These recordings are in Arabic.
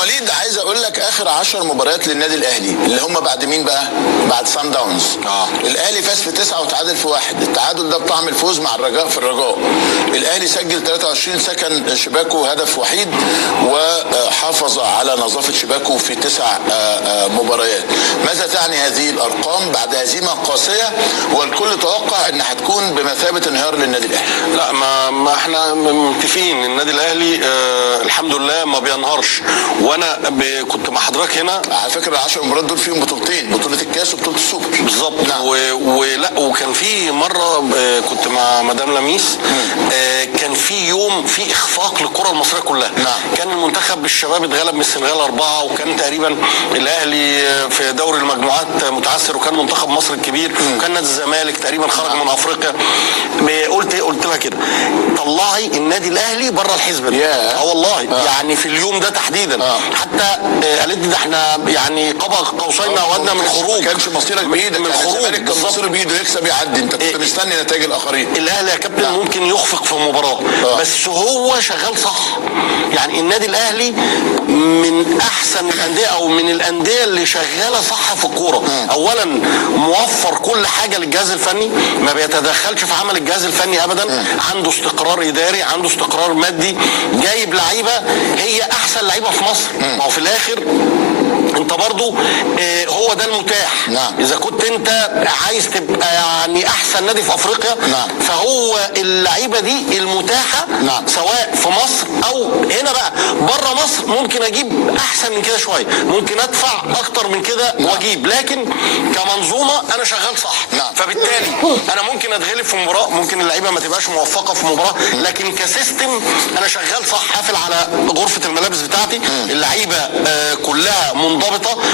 وليد عايز اقول لك اخر 10 مباريات للنادي الاهلي اللي هم بعد مين بقى؟ بعد سان داونز. الاهلي فاز في 9 وتعادل في 1. التعادل ده بطعم الفوز مع الرجاء في الرجاء. الاهلي سجل 23 سكن شباكه هدف وحيد، وحافظ على نظافه شباكه في 9 مباريات. ماذا تعني هذه الارقام بعد هزيمه قاسيه والكل توقع ان هتكون بمثابه انهيار للنادي الاهلي؟ لا، ما احنا متفقين النادي الاهلي الحمد لله ما بينهارش. وانا كنت مع حضرتك هنا على فكره ال10 مباريات دول فيهم بطولتين، بطوله الكاس وبطوله السوبر. بالظبط. نعم. ولا وكان في مره كنت مع مدام لميس، كان في يوم في اخفاق للكره المصريه كلها. نعم. كان المنتخب الشباب اتغلب من السنغال 4، وكان تقريبا الاهلي في دوري المجموعات متعثر، وكان منتخب مصر الكبير، وكان نادي الزمالك تقريبا خرج من افريقيا. قلت لها كده طلعي النادي الاهلي بره الحسبه دي. والله يعني في اليوم ده تحديدا حتى قالت لي ده احنا يعني قاب قوسين او ادنى من خروج. ما كانش مصيرك بايدك، من خروج. كان مصيره بايده يكسب يعدي، انت كنت مستني نتائج الاخرين. الاهلي يا كابتن ممكن يخفق في مباراه بس هو شغال صح. يعني النادي الاهلي من احسن الانديه او من الانديه اللي شغاله صح في الكوره. اولا موفر كل حاجه للجهاز الفني، ما بيتدخلش في عمل الجهاز الفني ابدا. عنده استقرار اداري، عنده استقرار مادي، جايب لعيبه هي احسن لعيبه في مصر. ما هو في الاخر انت برضو هو ده المتاح. نعم. اذا كنت انت عايز تبقى يعني احسن نادي في افريقيا، نعم. فهو اللعيبه دي المتاحه. نعم. سواء في مصر او هنا بقى بره مصر ممكن اجيب احسن من كده شويه، ممكن ادفع اكتر من كده واجيب، لكن كمنظومه انا شغال صح. نعم. فبالتالي انا ممكن اتغلب في مباراه، ممكن اللعيبه ما تبقاش موفقه في مباراه، لكن كسيستم انا شغال صح. قافل على غرفه الملابس بتاعتي، اللعيبه كلها منضبطه،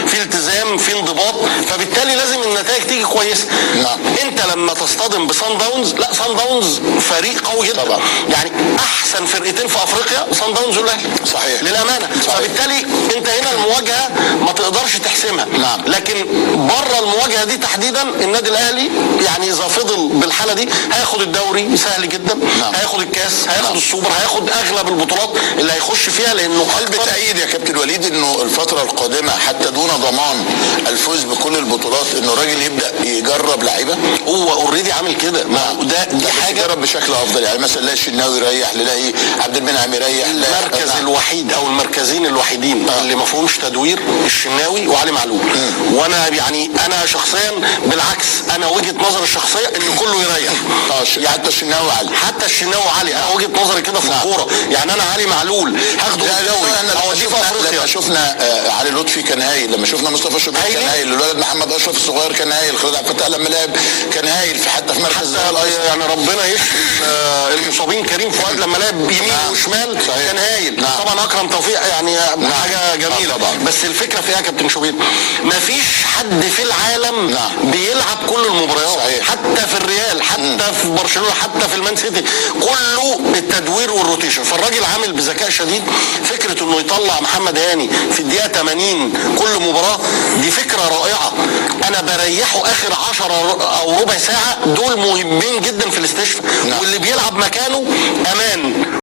في التزام، في انضباط، فبالتالي لازم النتائج تيجي كويسه. نعم. انت لما تصطدم بصن داونز، لا صن داونز فريق قوي جدا طبعا. يعني احسن فرقتين في افريقيا صن داونز والاهلي. صحيح. للامانه. صحيح. فبالتالي انت هنا المواجهه ما تقدرش تحسمها. نعم. لكن بره المواجهه دي تحديدا النادي الاهلي يعني اذا فضل بالحاله دي هياخد الدوري سهل جدا. نعم. هياخد الكاس، هياخد السوبر، هياخد اغلب البطولات اللي هيخش فيها، لانه هل بتأيد يا كابتن وليد انه الفتره القادمه حتى دون ضمان الفوز بكل البطولات انه الراجل يبدا يجرب لعيبه؟ هو اوريدي عامل كده. دي حاجه يجرب بشكل افضل، يعني مثلا لا الشناوي يريح، لا عبد المنعم يريح، المركز الوحيد او المركزين الوحيدين اللي ما فيهمش تدوير الشناوي وعلي معلول. وانا يعني انا شخصيا بالعكس، انا وجهه نظري الشخصيه ان كله يريح. يعني حتى الشناوي وعلي، حتى الشناوي وعلي، انا وجهه نظري كده في الكوره. يعني انا علي معلول هاخده الدوري اوديه في افريقيا. لما شفنا علي لطفي كان هايل، لما شفنا مصطفى شوبير كان هايل، الولد محمد اشرف الصغير كان هايل، خالد عبد الفتاح لما لعب كان هايل، حتى في مركز يعني ربنا يشفي المصابين. كريم فؤاد لما لعب يمين وشمال كان هايل. طبعا اكرم توفيق يعني حاجه جميله. بس الفكره فيها يا كابتن شوبير مفيش حد في العالم بيلعب كل المباريات. حتى في الريال، حتى في برشلونه، حتى في المان سيتي، كله التدوير والروتيشن. فالراجل عامل بذكاء شديد فكره انه يطلع محمد هاني في الدقيقه 80 كل مباراه، دي فكره رائعه. انا بريحه اخر 10 او ربع ساعه، دول مهمين جدا في الاستشفاء. واللي بيلعب مكانه امان.